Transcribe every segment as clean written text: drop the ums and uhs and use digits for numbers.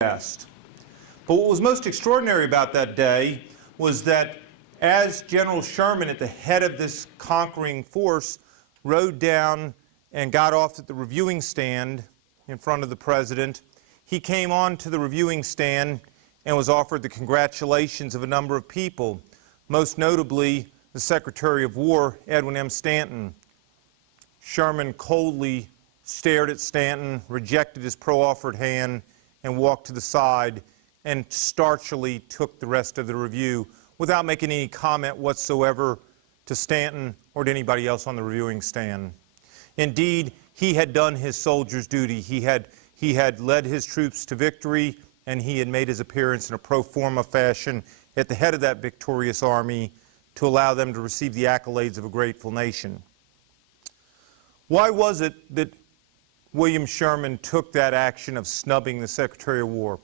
best. But what was most extraordinary about that day was that as General Sherman, at the head of this conquering force, rode down and got off at the reviewing stand in front of the president, he came on to the reviewing stand and was offered the congratulations of a number of people, most notably the Secretary of War, Edwin M. Stanton. Sherman coldly stared at Stanton, rejected his proffered hand, and walked to the side and starchily took the rest of the review without making any comment whatsoever to Stanton or to anybody else on the reviewing stand. Indeed, he had done his soldier's duty. He had led his troops to victory, and he had made his appearance in a pro forma fashion at the head of that victorious army to allow them to receive the accolades of a grateful nation. Why was it that William Sherman took that action of snubbing the Secretary of War?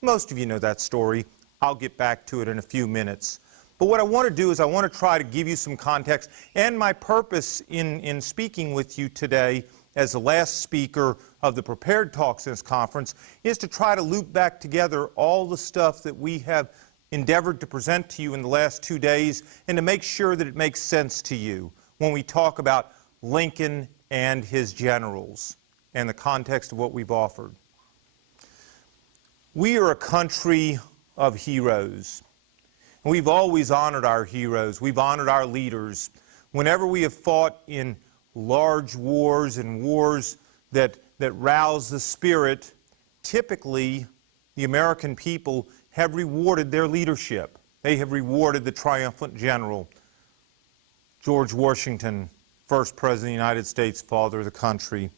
Most of you know that story. I'll get back to it in a few minutes. But what I want to do is I want to try to give you some context, and my purpose in speaking with you today as the last speaker of the prepared talks in this conference is to try to loop back together all the stuff that we have endeavored to present to you in the last 2 days and to make sure that it makes sense to you when we talk about Lincoln and his generals and the context of what we've offered. We are a country of heroes. And we've always honored our heroes. We've honored our leaders. Whenever we have fought in large wars and wars that rouse the spirit, typically the American people have rewarded their leadership. They have rewarded the triumphant general, George Washington, first President of the United States, father of the country.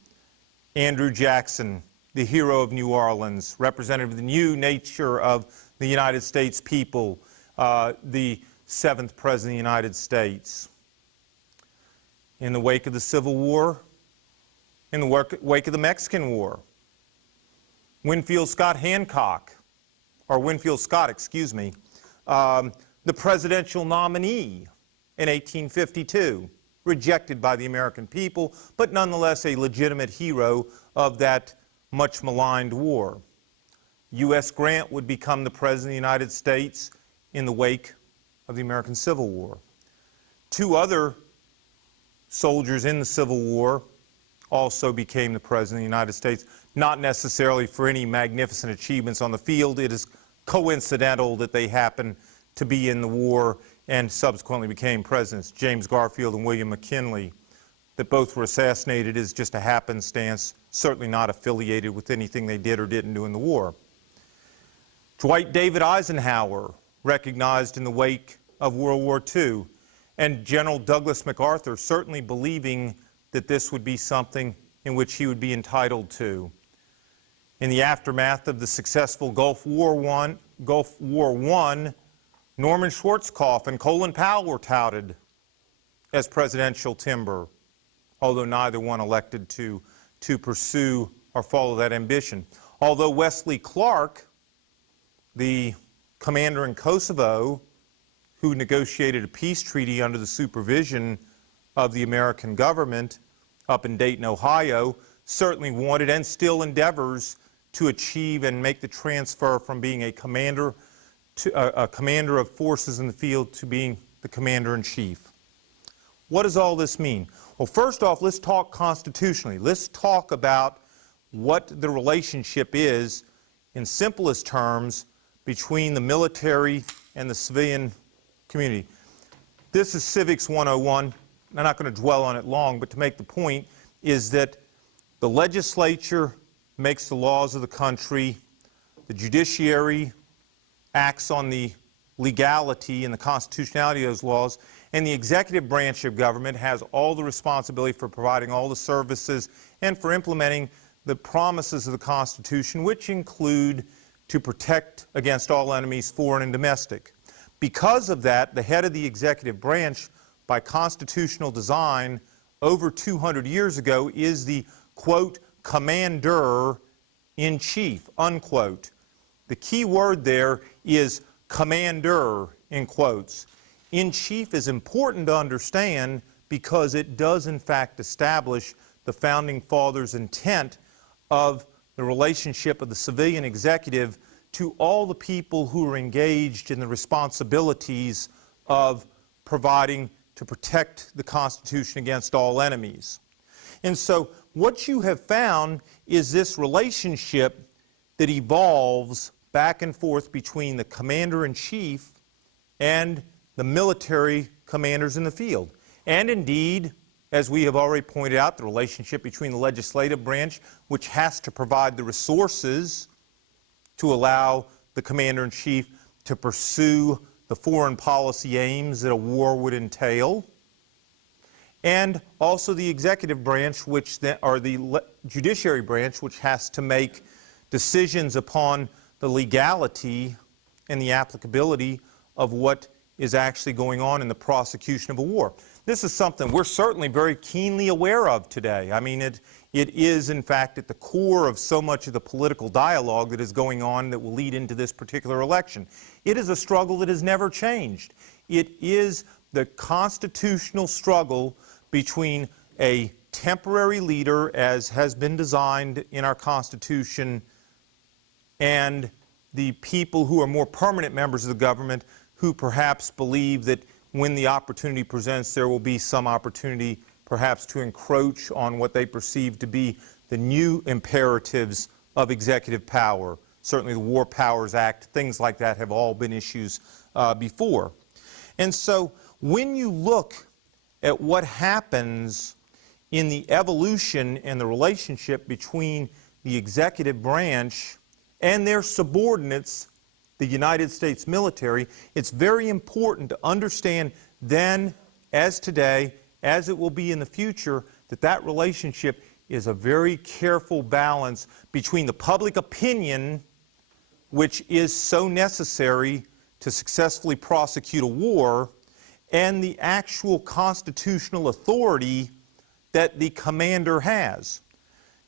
Andrew Jackson, the hero of New Orleans, representative of the new nature of the United States people, the 7th President of the United States. In the wake of the Civil War, in the wake of the Mexican War, Winfield Scott, the presidential nominee in 1852, rejected by the American people, but nonetheless a legitimate hero of that much maligned war. U.S. Grant would become the President of the United States in the wake of the American Civil War. 2 other soldiers in the Civil War also became the President of the United States, not necessarily for any magnificent achievements on the field. It is coincidental that they happened to be in the war and subsequently became presidents. James Garfield and William McKinley, that both were assassinated, is just a happenstance, certainly not affiliated with anything they did or didn't do in the war. Dwight David Eisenhower, recognized in the wake of World War II, and General Douglas MacArthur certainly believing that this would be something in which he would be entitled to. In the aftermath of the successful Gulf War I, Norman Schwarzkopf and Colin Powell were touted as presidential timber, although neither one elected to pursue or follow that ambition. Although Wesley Clark, the commander in Kosovo, who negotiated a peace treaty under the supervision of the American government up in Dayton, Ohio, certainly wanted and still endeavors to achieve and make the transfer from being a commander of forces in the field to being the commander-in-chief. What does all this mean? Well, first off, let's talk constitutionally. Let's talk about what the relationship is, in simplest terms, between the military and the civilian community. This is Civics 101. I'm not going to dwell on it long, but to make the point is that the legislature makes the laws of the country, the judiciary acts on the legality and the constitutionality of those laws, and the executive branch of government has all the responsibility for providing all the services and for implementing the promises of the Constitution, which include to protect against all enemies, foreign and domestic. Because of that, the head of the executive branch, by constitutional design, over 200 years ago, is the, quote, commander-in-chief, unquote. The key word there is commander, in quotes. In-chief is important to understand because it does, in fact, establish the Founding Fathers' intent of the relationship of the civilian executive to all the people who are engaged in the responsibilities of providing to protect the Constitution against all enemies. And so what you have found is this relationship that evolves back and forth between the commander-in-chief and the military commanders in the field. And indeed, as we have already pointed out, the relationship between the legislative branch, which has to provide the resources to allow the commander-in-chief to pursue the foreign policy aims that a war would entail, and also the executive branch, or the judiciary branch, which has to make decisions upon the legality and the applicability of what is actually going on in the prosecution of a war. This is something we're certainly very keenly aware of today. I mean, it is, in fact, at the core of so much of the political dialogue that is going on that will lead into this particular election. It is a struggle that has never changed. It is the constitutional struggle between a temporary leader, as has been designed in our Constitution, and the people who are more permanent members of the government who perhaps believe that when the opportunity presents, there will be some opportunity perhaps to encroach on what they perceive to be the new imperatives of executive power. Certainly the War Powers Act, things like that have all been issues before. And so when you look at what happens in the evolution and the relationship between the executive branch and their subordinates, the United States military, it's very important to understand then, as today, as it will be in the future, that that relationship is a very careful balance between the public opinion, which is so necessary to successfully prosecute a war, and the actual constitutional authority that the commander has.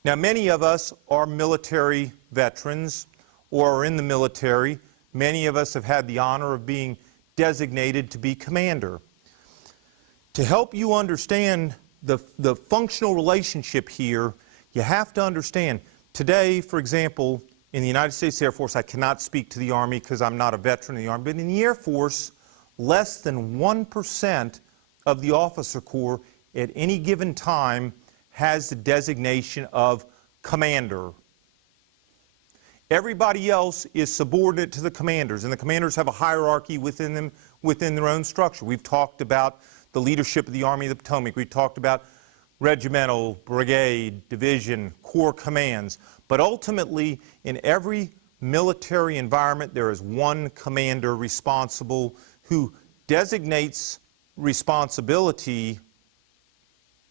Now, many of us are military veterans or are in the military. Many of us have had the honor of being designated to be commander. To help you understand the functional relationship here, you have to understand, today, for example, in the United States Air Force, I cannot speak to the Army because I'm not a veteran of the Army, but in the Air Force, less than 1% of the officer corps at any given time has the designation of commander. Everybody else is subordinate to the commanders, and the commanders have a hierarchy within them, within their own structure. We've talked about the leadership of the Army of the Potomac. We've talked about regimental, brigade, division, corps commands. But ultimately, in every military environment, there is one commander responsible who designates responsibility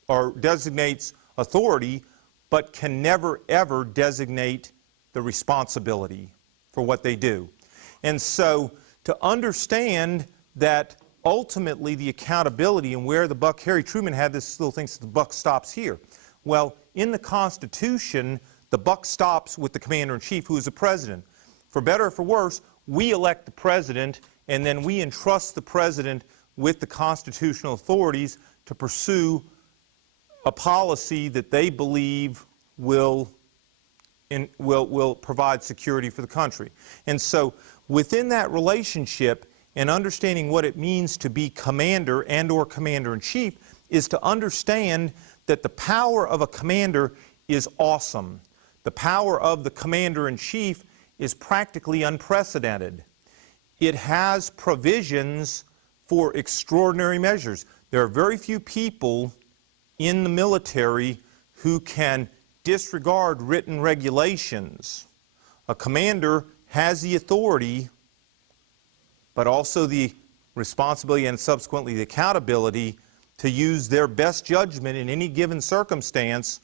or designates authority, but can never, ever designate the responsibility for what they do. And so to understand that ultimately the accountability and where the buck, Harry Truman had this little thing, so the buck stops here. Well, in the Constitution, the buck stops with the commander-in-chief, who is the president. For better or for worse, we elect the president, and then we entrust the president with the constitutional authorities to pursue a policy that they believe will provide security for the country. And so within that relationship and understanding what it means to be commander and or commander-in-chief is to understand that the power of a commander is awesome. The power of the commander-in-chief is practically unprecedented. It has provisions for extraordinary measures. There are very few people in the military who can disregard written regulations. A commander has the authority, but also the responsibility and subsequently the accountability to use their best judgment in any given circumstance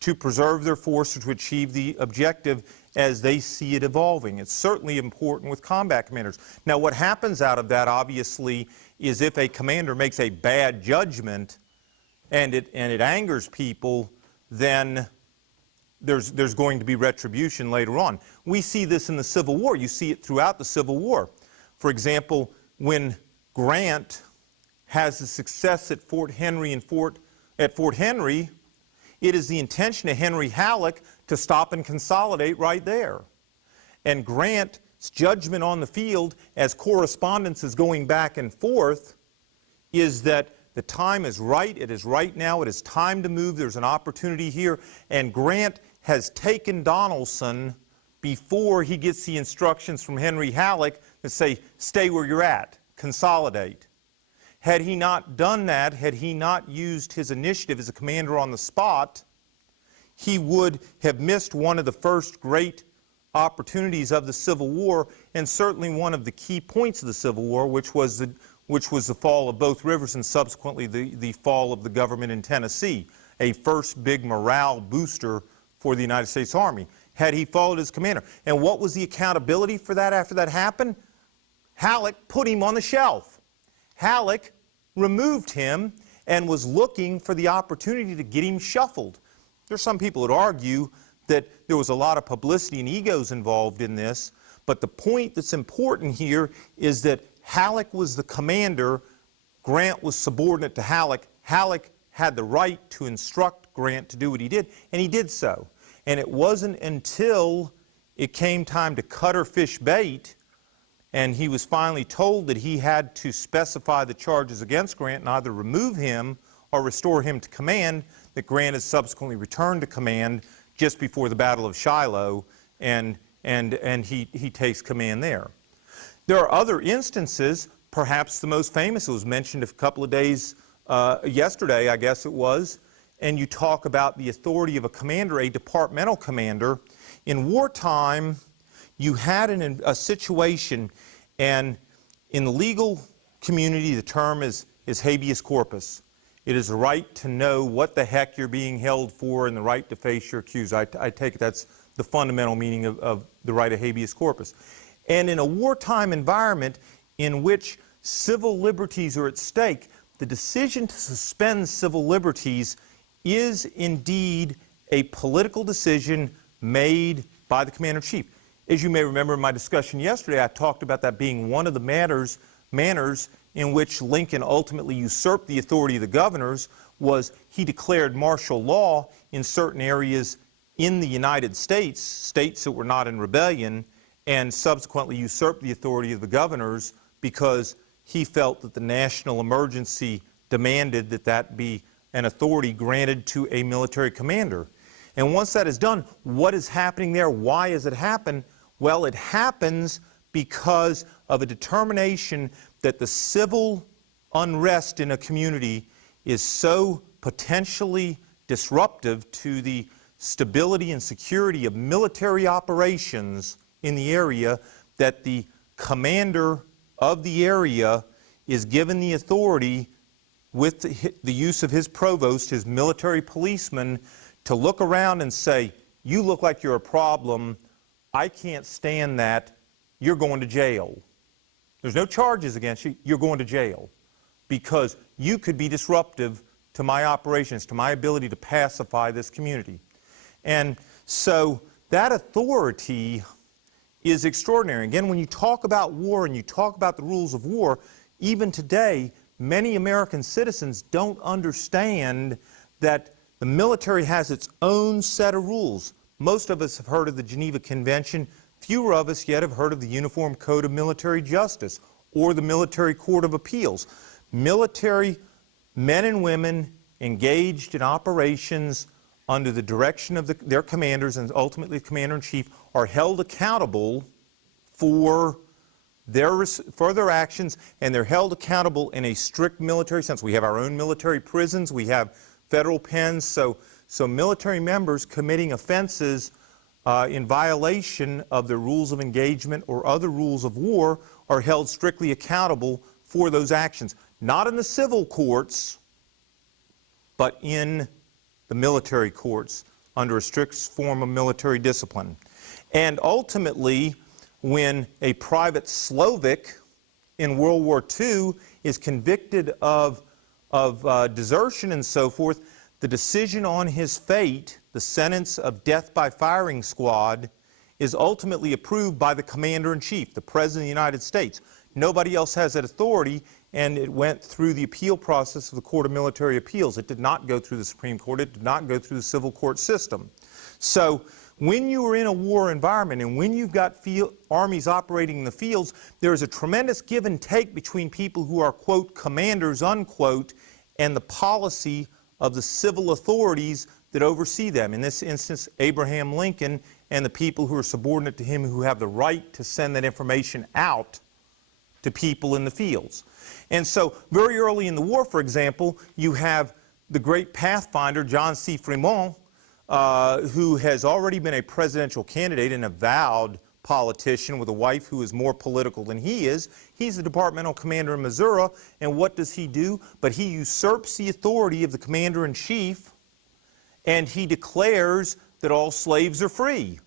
to preserve their force or to achieve the objective as they see it evolving. It's certainly important with combat commanders. Now, what happens out of that, obviously, is if a commander makes a bad judgment and it angers people, then there's going to be retribution later on. We see this in the Civil War. You see it throughout the Civil War. For example, when Grant has the success at Fort Henry, It is the intention of Henry Halleck to stop and consolidate right there. And Grant's judgment on the field, as correspondence is going back and forth, is that the time is right. It is right now. It is time to move. There's an opportunity here. And Grant has taken Donelson before he gets the instructions from Henry Halleck to say, stay where you're at, consolidate. Had he not done that, had he not used his initiative as a commander on the spot, he would have missed one of the first great opportunities of the Civil War, and certainly one of the key points of the Civil War, which was the fall of both rivers and subsequently the fall of the government in Tennessee, a first big morale booster for the United States Army, had he followed his commander. And what was the accountability for that after that happened? Halleck put him on the shelf. Halleck removed him and was looking for the opportunity to get him shuffled. There's some people that argue that there was a lot of publicity and egos involved in this, but the point that's important here is that Halleck was the commander, Grant was subordinate to Halleck. Halleck had the right to instruct Grant to do what he did, and he did so. And it wasn't until it came time to cut or fish bait, and he was finally told that he had to specify the charges against Grant and either remove him or restore him to command, that Grant is subsequently returned to command just before the Battle of Shiloh, and he takes command there. There are other instances, perhaps the most famous, it was mentioned a couple of days yesterday, I guess it was, and you talk about the authority of a commander, a departmental commander. In wartime, you had a situation, and in the legal community, the term is habeas corpus. It is the right to know what the heck you're being held for and the right to face your accused. I take it that's the fundamental meaning of the right of habeas corpus. And in a wartime environment in which civil liberties are at stake, the decision to suspend civil liberties is indeed a political decision made by the Commander-in-Chief. As you may remember in my discussion yesterday, I talked about that being one of the manners in which Lincoln ultimately usurped the authority of the governors was he declared martial law in certain areas in the United States, states that were not in rebellion, and subsequently usurped the authority of the governors because he felt that the national emergency demanded that that be an authority granted to a military commander. And once that is done, what is happening there? Why has it happened? Well, it happens because of a determination that the civil unrest in a community is so potentially disruptive to the stability and security of military operations in the area that the commander of the area is given the authority with the use of his provost, his military policeman, to look around and say, you look like you're a problem, I can't stand that, you're going to jail. There's no charges against you, you're going to jail because you could be disruptive to my operations, to my ability to pacify this community. And so that authority is extraordinary. Again, when you talk about war and you talk about the rules of war, even today, many American citizens don't understand that the military has its own set of rules. Most of us have heard of the Geneva Convention. Fewer of us yet have heard of the Uniform Code of Military Justice or the Military Court of Appeals. Military men and women engaged in operations under the direction of their commanders and ultimately the Commander-in-Chief are held accountable for their actions, and they're held accountable in a strict military sense. We have our own military prisons, we have federal pens, so military members committing offenses in violation of the rules of engagement or other rules of war are held strictly accountable for those actions. Not in the civil courts, but in the military courts under a strict form of military discipline. And ultimately, when a private Slovak in World War II is convicted of desertion and so forth, the decision on his fate, the sentence of death by firing squad, is ultimately approved by the Commander-in-Chief, the President of the United States. Nobody else has that authority, and it went through the appeal process of the Court of Military Appeals. It did not go through the Supreme Court. It did not go through the civil court system. So when you are in a war environment and when you've got armies operating in the fields, there is a tremendous give and take between people who are, quote, commanders, unquote, and the policy of the civil authorities that oversee them. In this instance, Abraham Lincoln and the people who are subordinate to him who have the right to send that information out to people in the fields. And so very early in the war, for example, you have the great pathfinder, John C. Fremont, who has already been a presidential candidate, an avowed politician with a wife who is more political than he is. He's the departmental commander in Missouri, and what does he do? But he usurps the authority of the commander-in-chief, and he declares that all slaves are free.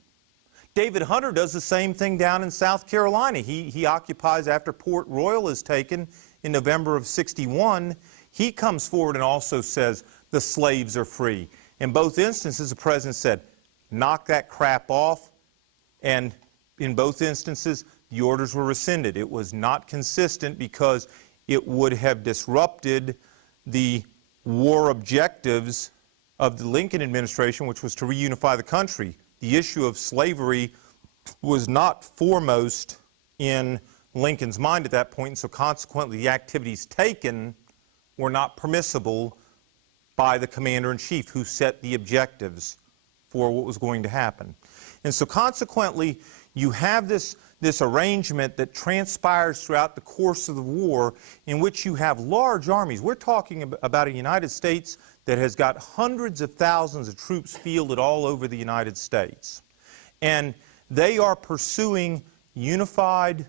David Hunter does the same thing down in South Carolina. He occupies, after Port Royal is taken in November of '61, he comes forward and also says the slaves are free. In both instances, the president said, knock that crap off, and in both instances, the orders were rescinded. It was not consistent because it would have disrupted the war objectives of the Lincoln administration, which was to reunify the country. The issue of slavery was not foremost in Lincoln's mind at that point, and so consequently the activities taken were not permissible by the commander-in-chief who set the objectives for what was going to happen. And so consequently, you have this arrangement that transpires throughout the course of the war in which you have large armies. We're talking about a United States that has got hundreds of thousands of troops fielded all over the United States. And they are pursuing unified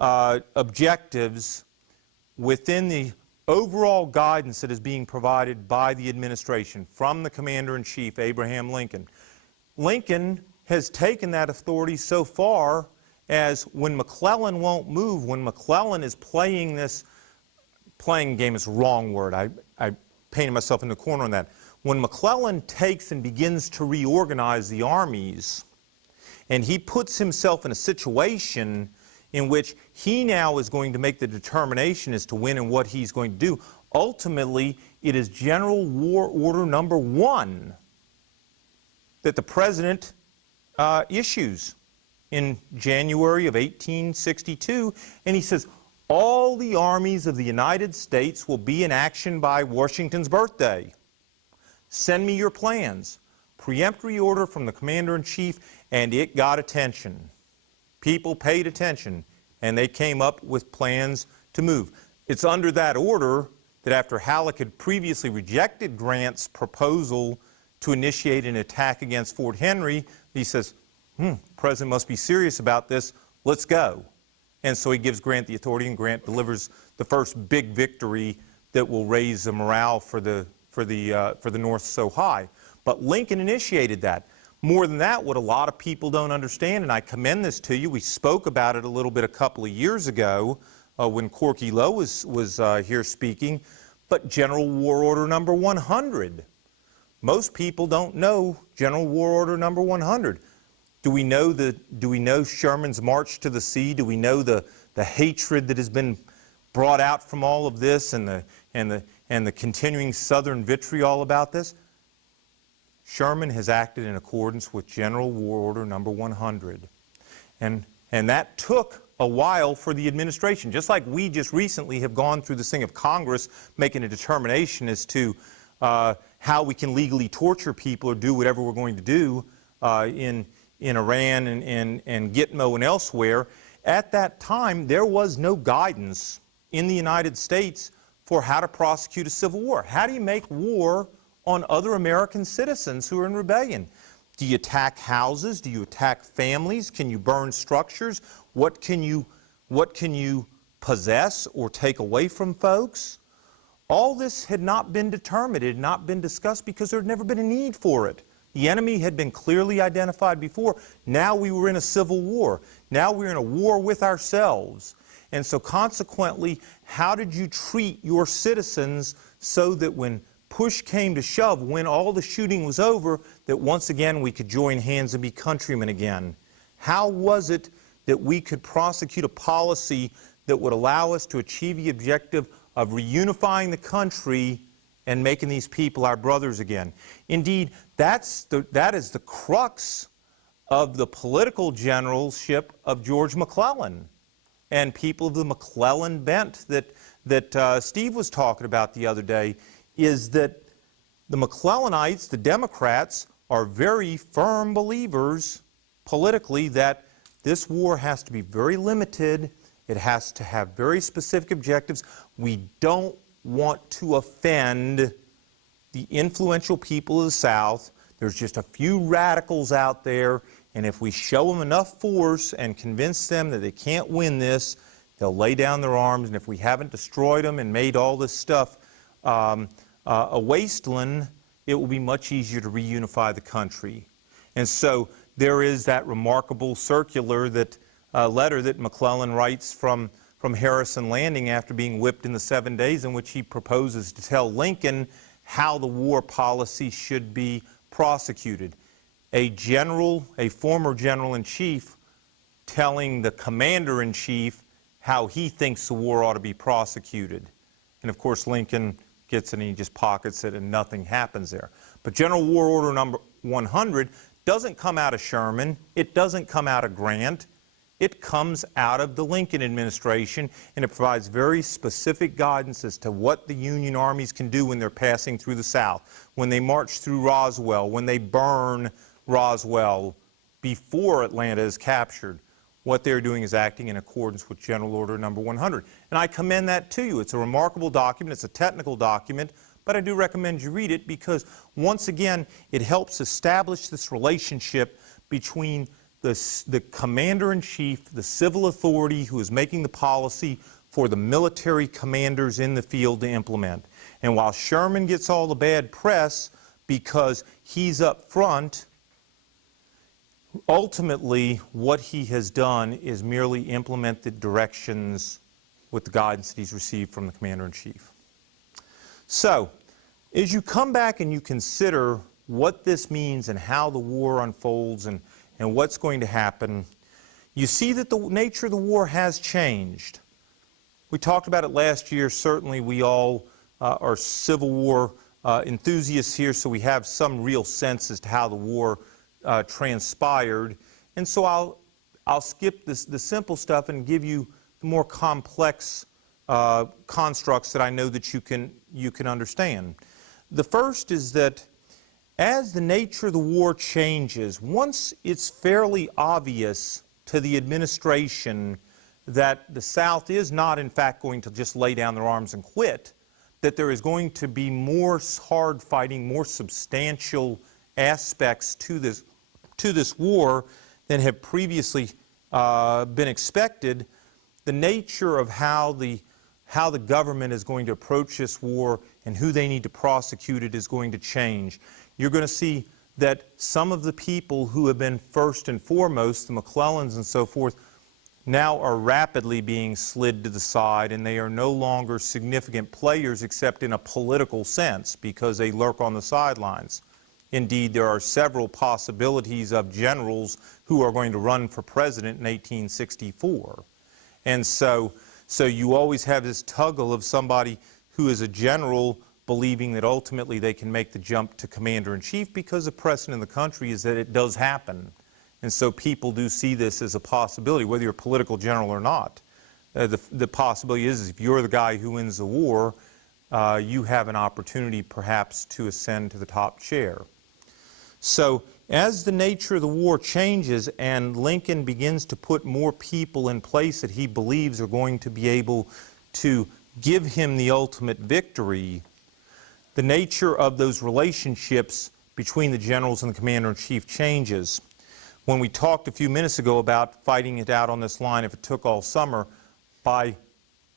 objectives within the overall guidance that is being provided by the administration from the commander-in-chief, Abraham Lincoln. Lincoln has taken that authority so far as when McClellan won't move, when McClellan is playing game is the wrong word. I painted myself in the corner on that. When McClellan takes and begins to reorganize the armies, and he puts himself in a situation in which he now is going to make the determination as to when and what he's going to do, ultimately it is General War Order Number 1 that the President issues in January of 1862, and he says, all the armies of the United States will be in action by Washington's birthday. Send me your plans. Preemptory order from the commander-in-chief, and it got attention. People paid attention, and they came up with plans to move. It's under that order that after Halleck had previously rejected Grant's proposal to initiate an attack against Fort Henry, he says, the President must be serious about this, let's go. And so he gives Grant the authority, and Grant delivers the first big victory that will raise the morale for the North so high. But Lincoln initiated that. More than that, what a lot of people don't understand, and I commend this to you, we spoke about it a little bit a couple of years ago when Corky Lowe was here speaking, but General War Order Number 100. Most people don't know General War Order Number 100. Do we know Sherman's march to the sea? Do we know the hatred that has been brought out from all of this and the continuing Southern vitriol about this? Sherman has acted in accordance with General War Order Number 100. And that took a while for the administration, just like we just recently have gone through this thing of Congress making a determination as to how we can legally torture people or do whatever we're going to do in Iran and Gitmo and elsewhere. At that time, there was no guidance in the United States for how to prosecute a civil war. How do you make war on other American citizens who are in rebellion? Do you attack houses? Do you attack families? Can you burn structures? What can you possess or take away from folks? All this had not been determined, it had not been discussed because there had never been a need for it. The enemy had been clearly identified before. Now we were in a civil war. Now we're in a war with ourselves. And so consequently, how did you treat your citizens so that when push came to shove, when all the shooting was over, that once again we could join hands and be countrymen again? How was it that we could prosecute a policy that would allow us to achieve the objective of reunifying the country and making these people our brothers again. Indeed, that is the crux of the political generalship of George McClellan and people of the McClellan bent that Steve was talking about the other day, is that the McClellanites, the Democrats, are very firm believers politically that this war has to be very limited. It has to have very specific objectives. We don't want to offend the influential people of the South. There's just a few radicals out there, and if we show them enough force and convince them that they can't win this, they'll lay down their arms, and if we haven't destroyed them and made all this stuff a wasteland, it will be much easier to reunify the country. And so there is that remarkable circular letter that McClellan writes from Harrison Landing after being whipped in the 7 days, in which he proposes to tell Lincoln how the war policy should be prosecuted. A former general-in-chief, telling the commander-in-chief how he thinks the war ought to be prosecuted. And of course Lincoln gets it and he just pockets it and nothing happens there. But General War Order number 100 doesn't come out of Sherman. It doesn't come out of Grant. It comes out of the Lincoln administration, and it provides very specific guidance as to what the Union armies can do when they're passing through the South, when they march through Roswell, when they burn Roswell before Atlanta is captured. What they're doing is acting in accordance with General Order number 100. And I commend that to you. It's a remarkable document. It's a technical document, but I do recommend you read it because, once again, it helps establish this relationship between the commander-in-chief, the civil authority who is making the policy, for the military commanders in the field to implement. And while Sherman gets all the bad press because he's up front, ultimately what he has done is merely implement the directions with the guidance that he's received from the commander-in-chief. So, as you come back and you consider what this means and how the war unfolds and what's going to happen, you see that the nature of the war has changed. We talked about it last year. Certainly we all are Civil War enthusiasts here, so we have some real sense as to how the war transpired. And so I'll skip the simple stuff and give you the more complex constructs that I know that you can understand. The first is that as the nature of the war changes, once it's fairly obvious to the administration that the South is not in fact going to just lay down their arms and quit, that there is going to be more hard fighting, more substantial aspects to this war than have previously been expected, the nature of how the government is going to approach this war and who they need to prosecute it is going to change. You're going to see that some of the people who have been first and foremost, the McClellans and so forth, now are rapidly being slid to the side, and they are no longer significant players except in a political sense because they lurk on the sidelines. Indeed, there are several possibilities of generals who are going to run for president in 1864. And so you always have this tuggle of somebody who is a general believing that ultimately they can make the jump to commander-in-chief because the precedent in the country is that it does happen. And so people do see this as a possibility, whether you're a political general or not. The possibility is if you're the guy who wins the war, you have an opportunity perhaps to ascend to the top chair. So as the nature of the war changes and Lincoln begins to put more people in place that he believes are going to be able to give him the ultimate victory, the nature of those relationships between the generals and the commander-in-chief changes. When we talked a few minutes ago about fighting it out on this line if it took all summer, by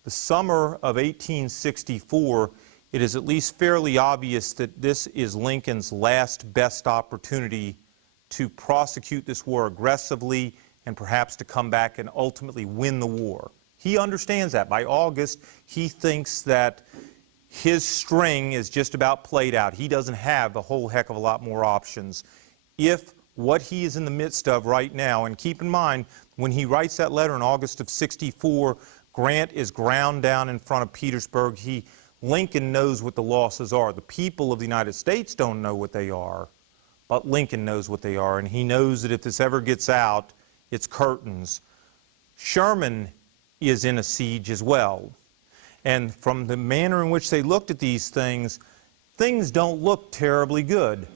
the summer of 1864, it is at least fairly obvious that this is Lincoln's last best opportunity to prosecute this war aggressively and perhaps to come back and ultimately win the war. He understands that. By August, he thinks that his string is just about played out. He doesn't have a whole heck of a lot more options. If what he is in the midst of right now, and keep in mind, when he writes that letter in August of '64, Grant is ground down in front of Petersburg. Lincoln knows what the losses are. The people of the United States don't know what they are, but Lincoln knows what they are, and he knows that if this ever gets out, it's curtains. Sherman is in a siege as well. And from the manner in which they looked at these things don't look terribly good.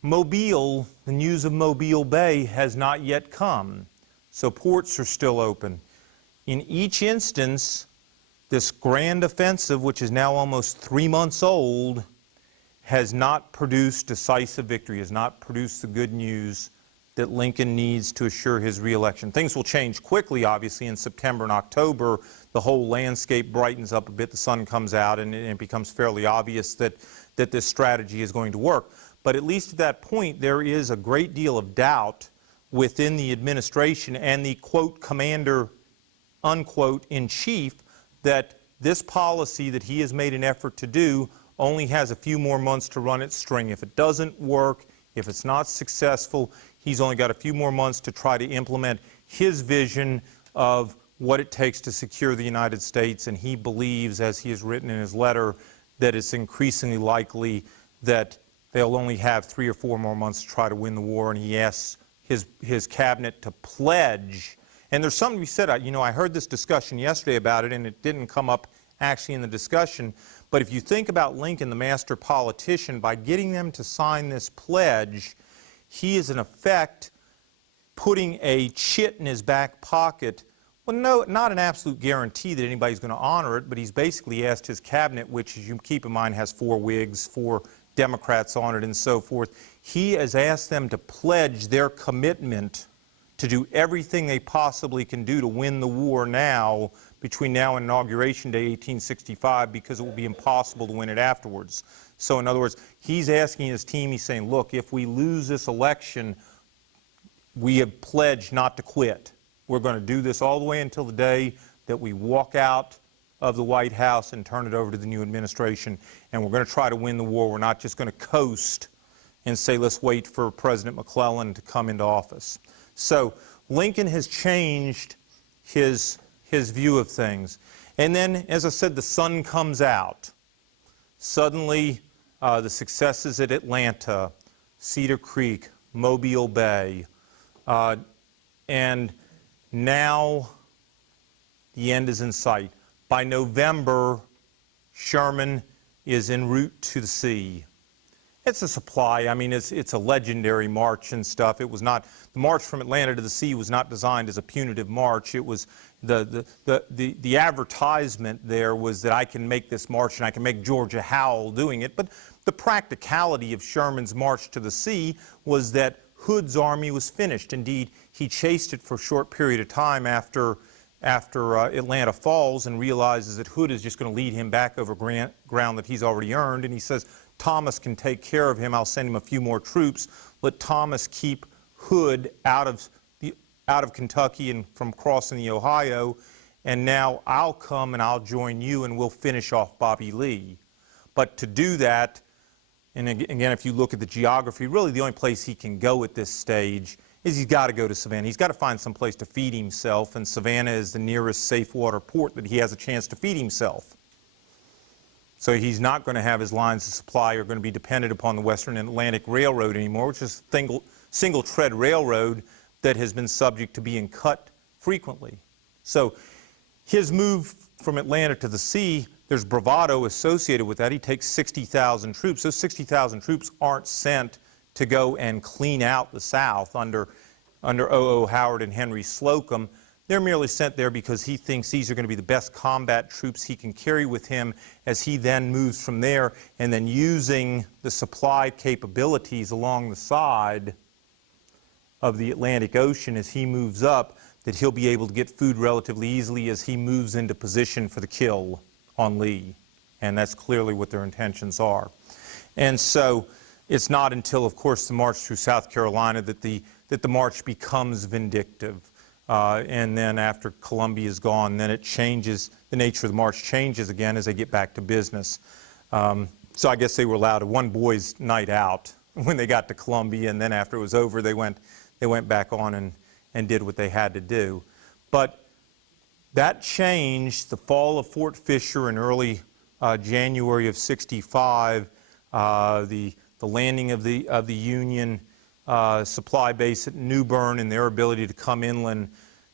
Mobile, the news of Mobile Bay has not yet come, so ports are still open. In each instance, this grand offensive, which is now almost 3 months old, has not produced decisive victory, has not produced the good news that Lincoln needs to assure his reelection. Things will change quickly, obviously, in September and October. The whole landscape brightens up a bit, the sun comes out, and it becomes fairly obvious that this strategy is going to work. But at least at that point, there is a great deal of doubt within the administration and the, quote, commander, unquote, in chief, that this policy that he has made an effort to do only has a few more months to run its string. If it doesn't work, if it's not successful, he's only got a few more months to try to implement his vision of what it takes to secure the United States, and he believes, as he has written in his letter, that it's increasingly likely that they'll only have 3 or 4 more months to try to win the war, and he asks his cabinet to pledge. And there's something to be said, I heard this discussion yesterday about it, and it didn't come up actually in the discussion, but if you think about Lincoln, the master politician, by getting them to sign this pledge, he is in effect putting a chit in his back pocket. Well, no, not an absolute guarantee that anybody's going to honor it, but he's basically asked his cabinet, which, as you keep in mind, has 4 Whigs, 4 Democrats on it, and so forth. He has asked them to pledge their commitment to do everything they possibly can do to win the war now, between now and Inauguration Day 1865, because it will be impossible to win it afterwards. So in other words, he's asking his team, he's saying, look, if we lose this election, we have pledged not to quit. We're going to do this all the way until the day that we walk out of the White House and turn it over to the new administration, and we're going to try to win the war. We're not just going to coast and say, let's wait for President McClellan to come into office. So Lincoln has changed his view of things. And then, as I said, the sun comes out. Suddenly, the successes at Atlanta, Cedar Creek, Mobile Bay, and now the end is in sight. By November, Sherman is en route to the sea. It's a supply. I mean, it's a legendary march and stuff. It was not, the march from Atlanta to the sea was not designed as a punitive march. It was, the advertisement there was that I can make this march and I can make Georgia howl doing it. But the practicality of Sherman's march to the sea was that Hood's army was finished. Indeed, he chased it for a short period of time after Atlanta falls, and realizes that Hood is just going to lead him back over ground that he's already earned. And he says, Thomas can take care of him. I'll send him a few more troops. Let Thomas keep Hood out of Kentucky and from crossing the Ohio. And now I'll come and I'll join you, and we'll finish off Bobby Lee. But to do that, and again, if you look at the geography, really the only place he can go at this stage is he's got to go to Savannah. He's got to find some place to feed himself, and Savannah is the nearest safe water port that he has a chance to feed himself. So he's not going to have his lines of supply are going to be dependent upon the Western Atlantic Railroad anymore, which is a single tread railroad that has been subject to being cut frequently. So his move from Atlanta to the sea, there's bravado associated with that. He takes 60,000 troops. Those 60,000 troops aren't sent to go and clean out the South under O.O. Howard and Henry Slocum. They're merely sent there because he thinks these are going to be the best combat troops he can carry with him as he then moves from there, and then using the supply capabilities along the side of the Atlantic Ocean as he moves up, that he'll be able to get food relatively easily as he moves into position for the kill on Lee. And that's clearly what their intentions are. And so it's not until, of course, the march through South Carolina that the march becomes vindictive. And then after Columbia is gone, then it changes, the nature of the march changes again as they get back to business. So I guess they were allowed a one boys' night out when they got to Columbia, and then after it was over, they went back on and did what they had to do. But That changed the fall of Fort Fisher in early January of '65, the landing of the Union supply base at New Bern and their ability to come inland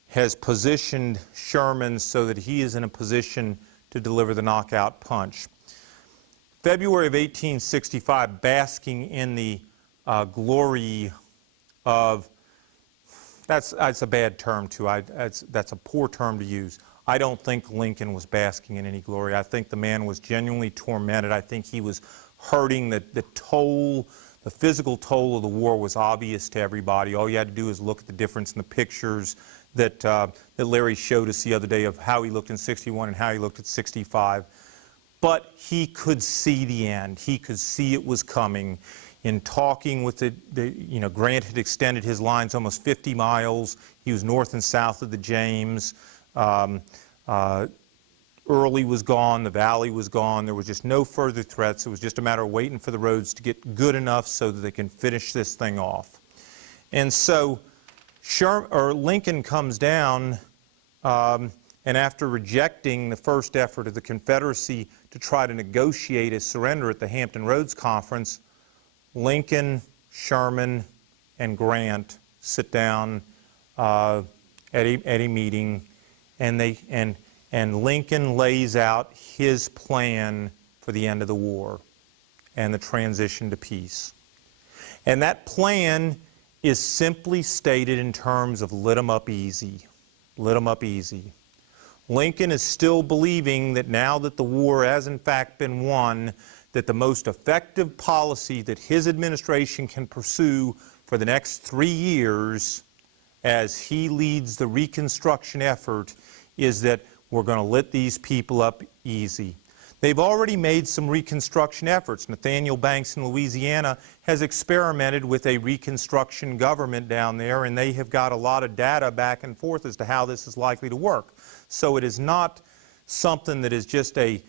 has positioned Sherman so that he is in a position to deliver the knockout punch. February of 1865, basking in the glory of, that's a bad term too, that's a poor term to use. I don't think Lincoln was basking in any glory. I think the man was genuinely tormented. I think he was hurting. The physical toll of the war was obvious to everybody. All you had to do is look at the difference in the pictures that Larry showed us the other day of how he looked in '61 and how he looked at '65. But he could see the end. He could see it was coming. In talking with Grant had extended his lines almost 50 miles. He was north and south of the James. Early was gone, the valley was gone, there was just no further threats. It was just a matter of waiting for the roads to get good enough so that they can finish this thing off. And so Lincoln comes down, and after rejecting the first effort of the Confederacy to try to negotiate a surrender at the Hampton Roads Conference, Lincoln, Sherman, and Grant sit down at a meeting, and Lincoln lays out his plan for the end of the war and the transition to peace. And that plan is simply stated in terms of let 'em up easy. Let 'em up easy. Lincoln is still believing that now that the war has in fact been won, that the most effective policy that his administration can pursue for the next 3 years as he leads the Reconstruction effort is that we're going to let these people up easy. They've already made some Reconstruction efforts. Nathaniel Banks in Louisiana has experimented with a Reconstruction government down there, and they have got a lot of data back and forth as to how this is likely to work. So it is not something that is just a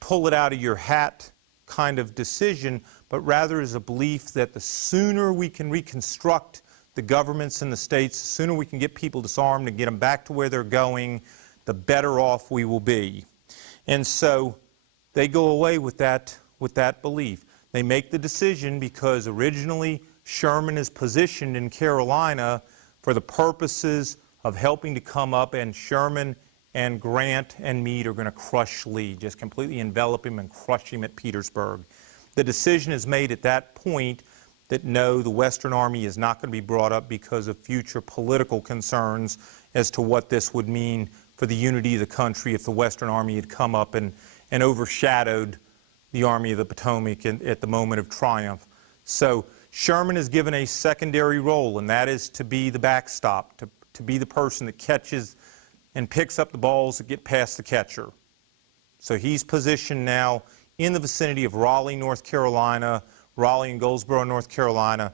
pull it out of your hat kind of decision, but rather is a belief that the sooner we can reconstruct the governments in the states, the sooner we can get people disarmed and get them back to where they're going, the better off we will be. And so they go away with that belief. They make the decision because originally Sherman is positioned in Carolina for the purposes of helping to come up, and Sherman and Grant and Meade are going to crush Lee, just completely envelop him and crush him at Petersburg. The decision is made at that point that no, the Western Army is not going to be brought up because of future political concerns as to what this would mean for the unity of the country if the Western Army had come up and overshadowed the Army of the Potomac at the moment of triumph. So Sherman is given a secondary role, and that is to be the backstop, to be the person that catches and picks up the balls that get past the catcher. So he's positioned now in the vicinity of Raleigh, North Carolina, Raleigh and Goldsboro, North Carolina.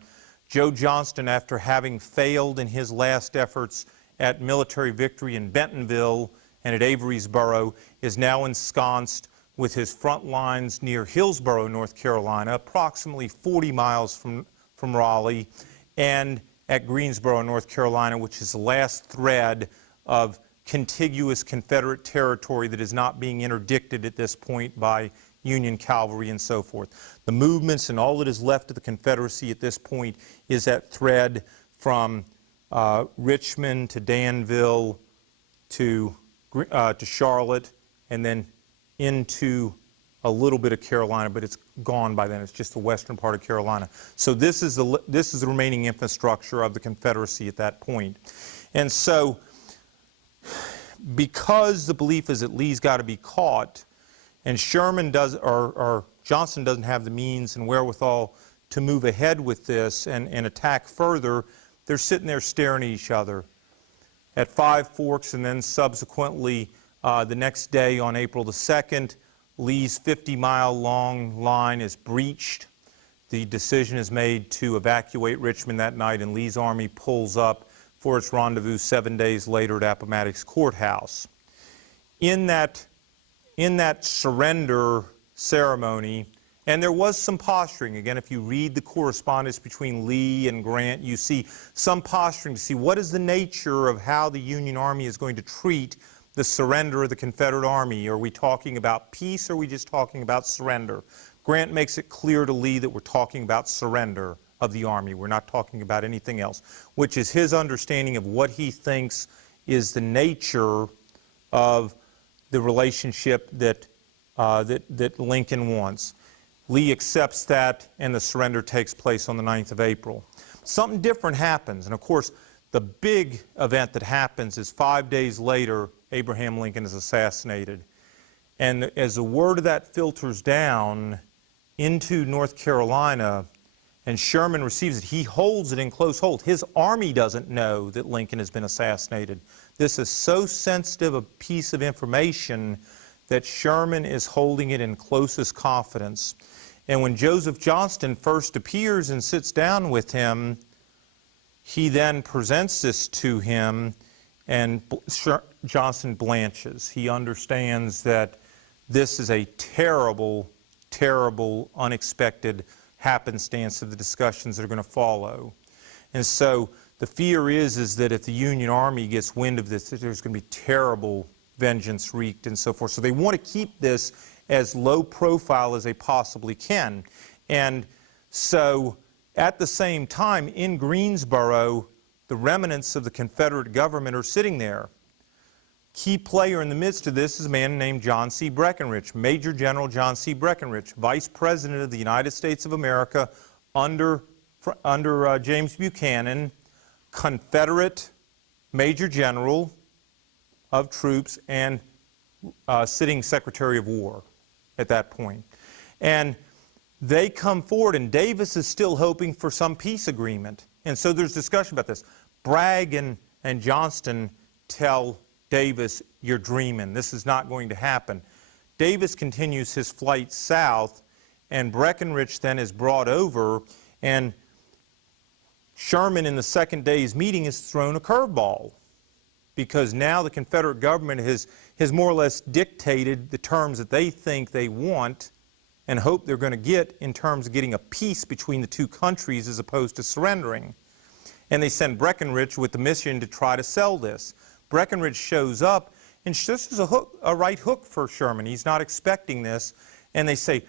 Joe Johnston, after having failed in his last efforts at military victory in Bentonville and at Averysboro, is now ensconced with his front lines near Hillsborough, North Carolina, approximately 40 miles from Raleigh, and at Greensboro, North Carolina, which is the last thread of contiguous Confederate territory that is not being interdicted at this point by Union cavalry and so forth. The movements and all that is left of the Confederacy at this point is that thread from Richmond to Danville to Charlotte, and then into a little bit of Carolina, but it's gone by then. It's just the western part of Carolina. So this is the remaining infrastructure of the Confederacy at that point. And so because the belief is that Lee's got to be caught, and Sherman does, or Johnston doesn't have the means and wherewithal to move ahead with this and attack further, they're sitting there staring at each other. At Five Forks, and then subsequently the next day on April the 2nd, Lee's 50-mile-long line is breached. The decision is made to evacuate Richmond that night, and Lee's army pulls up for its rendezvous 7 days later at Appomattox Courthouse. In that surrender ceremony, And there was some posturing. Again, if you read the correspondence between Lee and Grant, you see some posturing to see what is the nature of how the Union Army is going to treat the surrender of the Confederate Army. Are we talking about peace, or are we just talking about surrender? Grant makes it clear to Lee that we're talking about surrender of the Army. We're not talking about anything else, which is his understanding of what he thinks is the nature of the relationship that Lincoln wants. Lee accepts that, and the surrender takes place on the 9th of April. Something different happens, and of course, the big event that happens is 5 days later, Abraham Lincoln is assassinated. And as the word of that filters down into North Carolina, and Sherman receives it, he holds it in close hold. His army doesn't know that Lincoln has been assassinated. This is so sensitive a piece of information that Sherman is holding it in closest confidence. And when Joseph Johnston first appears and sits down with him, he then presents this to him, and Johnston blanches. He understands that this is a terrible, terrible, unexpected happenstance of the discussions that are going to follow. And so the fear is that if the Union Army gets wind of this, that there's going to be terrible vengeance wreaked and so forth. So they want to keep this as low profile as they possibly can. And so at the same time, in Greensboro, the remnants of the Confederate government are sitting there. Key player in the midst of this is a man named John C. Breckinridge, Major General John C. Breckinridge, Vice President of the United States of America under James Buchanan, Confederate Major General of troops, and sitting Secretary of War at that point. And they come forward, and Davis is still hoping for some peace agreement. And so there's discussion about this. Bragg and Johnston tell Davis, you're dreaming. This is not going to happen. Davis continues his flight south, and Breckinridge then is brought over, and Sherman in the second day's meeting has thrown a curveball, because now the Confederate government has more or less dictated the terms that they think they want and hope they're going to get in terms of getting a peace between the two countries as opposed to surrendering. And they send Breckinridge with the mission to try to sell this. Breckinridge shows up, and this is a right hook for Sherman. He's not expecting this. And they say,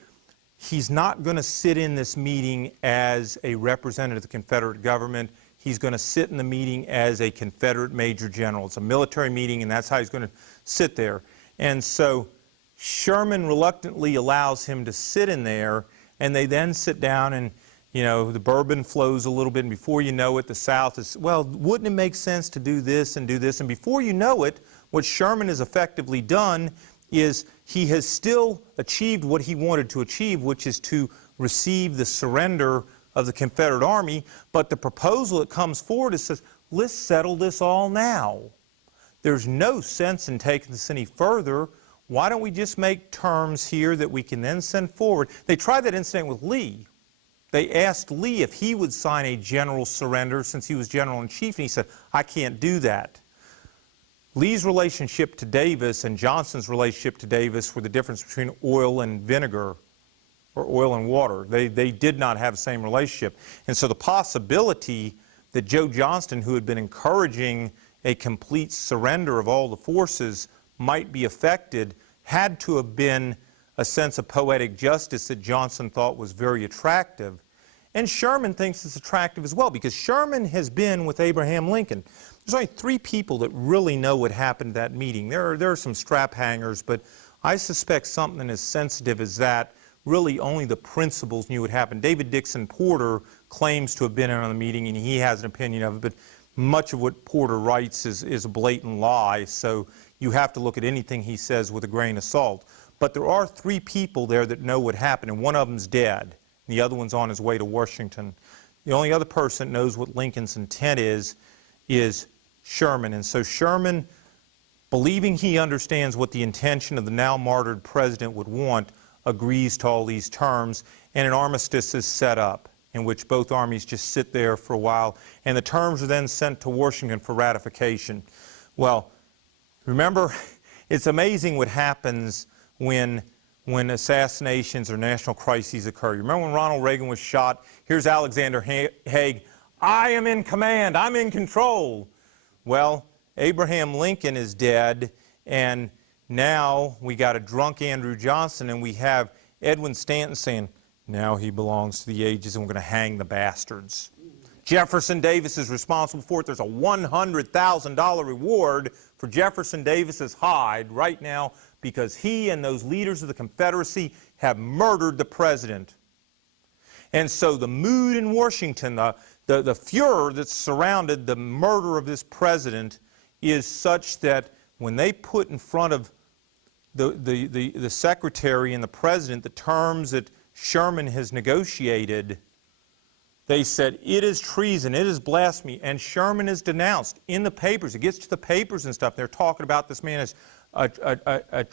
he's not going to sit in this meeting as a representative of the Confederate government. He's going to sit in the meeting as a Confederate Major General. It's a military meeting, and that's how he's going to sit there. And so Sherman reluctantly allows him to sit in there, and they then sit down, and the bourbon flows a little bit, and before you know it, the South is, well, wouldn't it make sense to do this and do this? And before you know it, what Sherman has effectively done is he has still achieved what he wanted to achieve, which is to receive the surrender of the Confederate Army, but the proposal that comes forward is, says, let's settle this all now. There's no sense in taking this any further. Why don't we just make terms here that we can then send forward? They tried that incident with Lee. They asked Lee if he would sign a general surrender since he was General-in-Chief, and he said, I can't do that. Lee's relationship to Davis and Johnston's relationship to Davis were the difference between oil and vinegar, or oil and water. They did not have the same relationship. And so the possibility that Joe Johnston, who had been encouraging a complete surrender of all the forces, might be affected, had to have been a sense of poetic justice that Johnston thought was very attractive. And Sherman thinks it's attractive as well, because Sherman has been with Abraham Lincoln. There's only 3 people that really know what happened at that meeting. There are some strap hangers, but I suspect something as sensitive as that, really only the principals knew what happened. David Dixon Porter claims to have been in on the meeting, and he has an opinion of it, but much of what Porter writes is a blatant lie, so you have to look at anything he says with a grain of salt. But there are 3 people there that know what happened, and one of them's dead. The other one's on his way to Washington. The only other person that knows what Lincoln's intent is Sherman. And so Sherman, believing he understands what the intention of the now martyred president would want, agrees to all these terms, and an armistice is set up in which both armies just sit there for a while, and the terms are then sent to Washington for ratification. Well, remember, it's amazing what happens when when assassinations or national crises occur. You remember when Ronald Reagan was shot? Here's Alexander Haig. I am in command. I'm in control. Well, Abraham Lincoln is dead, and now we got a drunk Andrew Johnson, and we have Edwin Stanton saying, now he belongs to the ages, and we're going to hang the bastards. Jefferson Davis is responsible for it. There's a $100,000 reward for Jefferson Davis's hide right now because he and those leaders of the Confederacy have murdered the president. And so the mood in Washington, the furor that's surrounded the murder of this president is such that when they put in front of the secretary and the president the terms that Sherman has negotiated, they said, it is treason, it is blasphemy, and Sherman is denounced in the papers. It gets to the papers and stuff. They're talking about this man as a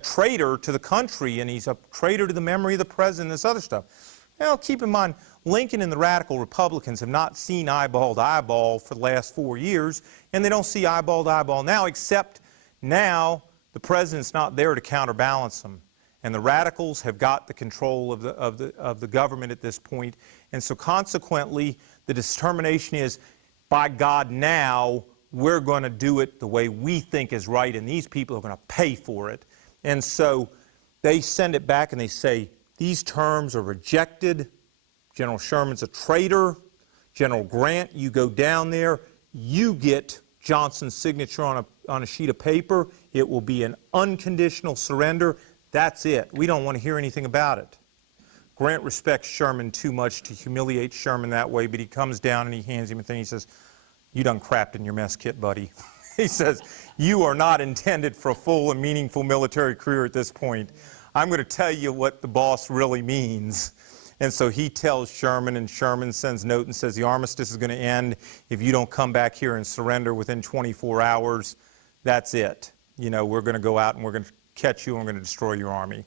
traitor to the country, and he's a traitor to the memory of the president and this other stuff. Now, keep in mind, Lincoln and the radical Republicans have not seen eyeball to eyeball for the last 4 years, and they don't see eyeball to eyeball now, except now the president's not there to counterbalance them. And the radicals have got the control of the government at this point. And so consequently, the determination is, by God, now we're going to do it the way we think is right, and these people are going to pay for it. And so they send it back and they say, these terms are rejected. General Sherman's a traitor. General Grant, you go down there, you get Johnson's signature on a sheet of paper. It will be an unconditional surrender. That's it. We don't want to hear anything about it. Grant respects Sherman too much to humiliate Sherman that way, but he comes down and he hands him a thing. He says, you done crapped in your mess kit, buddy. He says, you are not intended for a full and meaningful military career at this point. I'm going to tell you what the boss really means. And so he tells Sherman, and Sherman sends a note and says, the armistice is going to end if you don't come back here and surrender within 24 hours. That's it. You know, we're going to go out and we're going to catch you and we're going to destroy your army.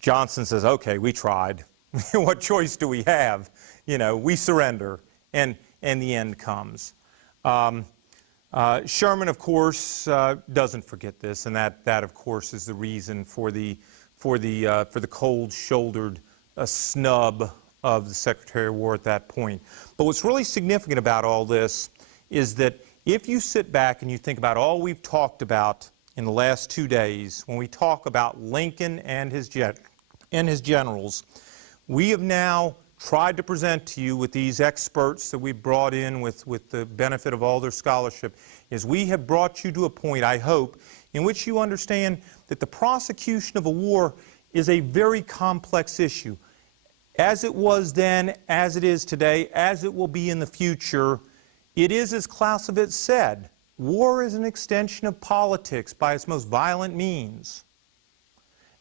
Johnson says, okay, we tried. What choice do we have? You know, we surrender, and the end comes. Sherman, of course, doesn't forget this, and that of course is the reason for the cold-shouldered snub of the Secretary of War at that point. But what's really significant about all this is that if you sit back and you think about all we've talked about in the last 2 days, when we talk about Lincoln and his generals, we have now tried to present to you with these experts that we've brought in with the benefit of all their scholarship, is we have brought you to a point, I hope, in which you understand that the prosecution of a war is a very complex issue. As it was then, as it is today, as it will be in the future, it is as Clausewitz said, war is an extension of politics by its most violent means.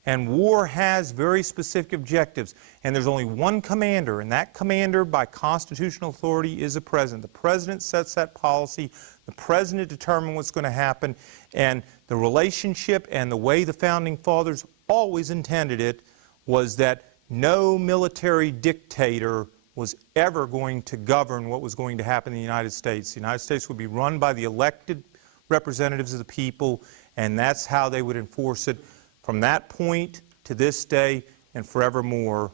And war has very specific objectives. And there's only one commander, and that commander by constitutional authority is the president. The president sets that policy. The president determines what's going to happen. And the relationship and the way the Founding Fathers always intended it was that no military dictator was ever going to govern what was going to happen in the United States. The United States would be run by the elected representatives of the people, and that's how they would enforce it. From that point to this day and forevermore,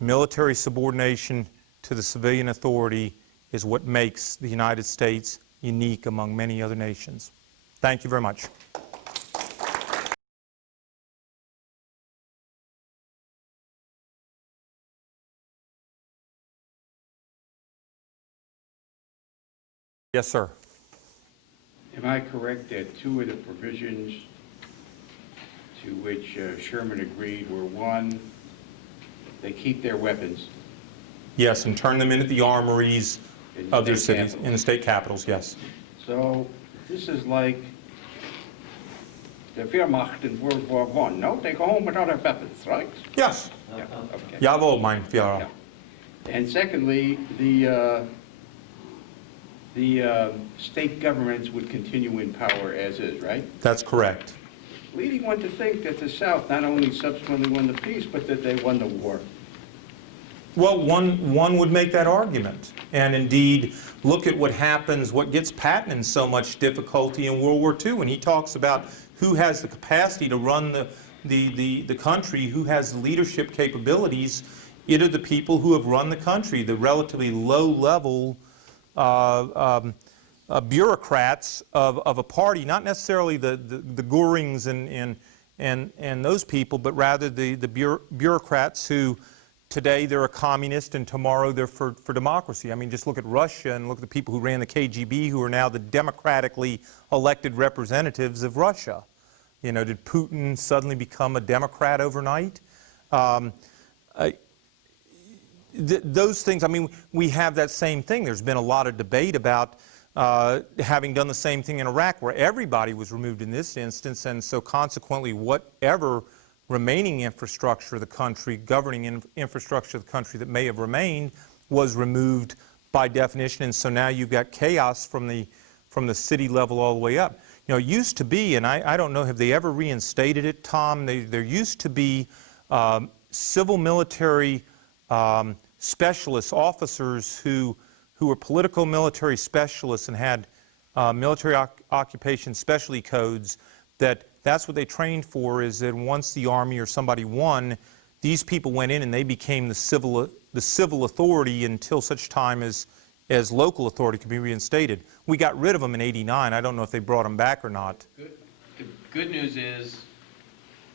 military subordination to the civilian authority is what makes the United States unique among many other nations. Thank you very much. Yes, sir. Am I correct that two of the provisions to which Sherman agreed were, one, they keep their weapons? Yes, and turn them into the armories of their cities, in the state capitals, yes. So this is like the Wehrmacht in World War I. No, they go home with other weapons, right? Yes. Yeah. Okay. Jawohl, mein Führer. Yeah. And secondly, the state governments would continue in power as is, right? That's correct. Leading one to think that the South not only subsequently won the peace, but that they won the war. Well, one would make that argument. And indeed, look at what happens, what gets Patton in so much difficulty in World War II when he talks about who has the capacity to run the country, who has leadership capabilities, it are the people who have run the country, the relatively low-level bureaucrats of a party, not necessarily the Gorings and those people, but rather the bureaucrats who today they're a communist and tomorrow they're for democracy. I mean, just look at Russia and look at the people who ran the KGB who are now the democratically elected representatives of Russia. You know, did Putin suddenly become a Democrat overnight? Those things, I mean, we have that same thing. There's been a lot of debate about having done the same thing in Iraq, where everybody was removed in this instance, and so consequently whatever remaining infrastructure of the country, governing infrastructure of the country that may have remained, was removed by definition, and so now you've got chaos from the city level all the way up. You know, it used to be, and I don't know, have they ever reinstated it, Tom? There used to be civil military specialists, officers who were political military specialists and had military occupation specialty codes. That's what they trained for, is that once the Army or somebody won, these people went in and they became the civil authority until such time as local authority could be reinstated. We got rid of them in '89. I don't know if they brought them back or not. The good news is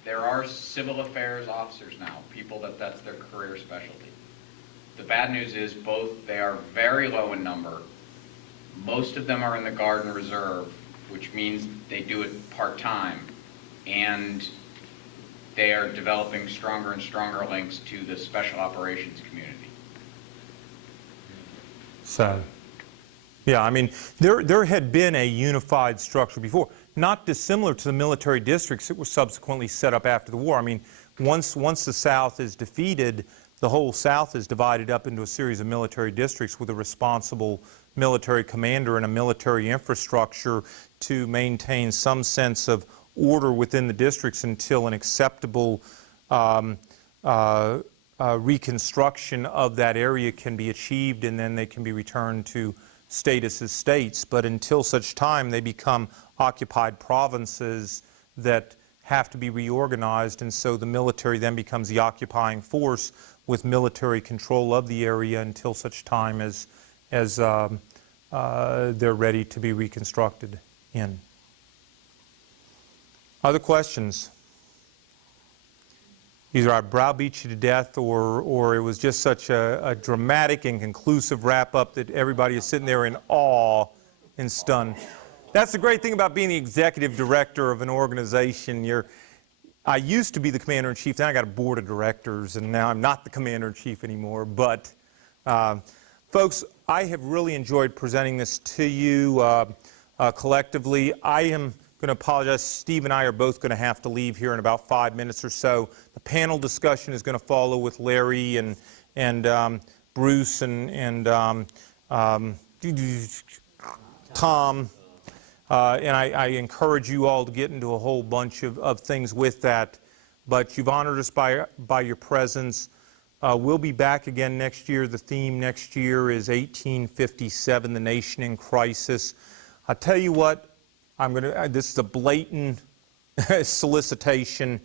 there are civil affairs officers now, people that's their career specialty. The bad news is they are very low in number. Most of them are in the Guard and Reserve, which means they do it part-time, and they are developing stronger and stronger links to the special operations community. So, yeah, I mean, there had been a unified structure before, not dissimilar to the military districts that were subsequently set up after the war. I mean, once the South is defeated, the whole South is divided up into a series of military districts with a responsible military commander and a military infrastructure to maintain some sense of order within the districts until an acceptable reconstruction of that area can be achieved, and then they can be returned to status as states. But until such time, they become occupied provinces that have to be reorganized, and so the military then becomes the occupying force with military control of the area until such time as they're ready to be reconstructed in. Other questions? Either I browbeat you to death, or it was just such a dramatic and conclusive wrap-up that everybody is sitting there in awe and stunned. That's the great thing about being the executive director of an organization. I used to be the commander-in-chief, then I got a board of directors, and now I'm not the commander-in-chief anymore. But, folks, I have really enjoyed presenting this to you collectively. I am going to apologize. Steve and I are both going to have to leave here in about 5 minutes or so. The panel discussion is going to follow with Larry and Bruce and Tom. And I encourage you all to get into a whole bunch of things with that. But you've honored us by your presence. We'll be back again next year. The theme next year is 1857, the nation in crisis. I'll tell you what, this is a blatant solicitation.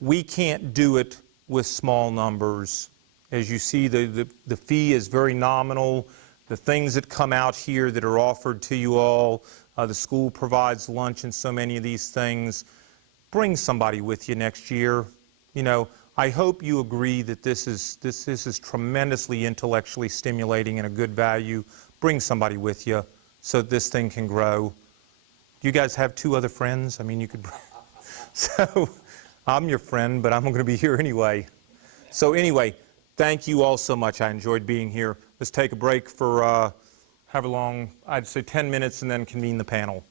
We can't do it with small numbers. As you see, the fee is very nominal. The things that come out here that are offered to you all, the school provides lunch and so many of these things. Bring somebody with you next year. You know, I hope you agree that this is tremendously intellectually stimulating and a good value. Bring somebody with you so that this thing can grow. You guys have 2 other friends? I mean, you could... So, I'm your friend, but I'm going to be here anyway. So anyway, thank you all so much. I enjoyed being here. Let's take a break for however long, I'd say 10 minutes, and then convene the panel.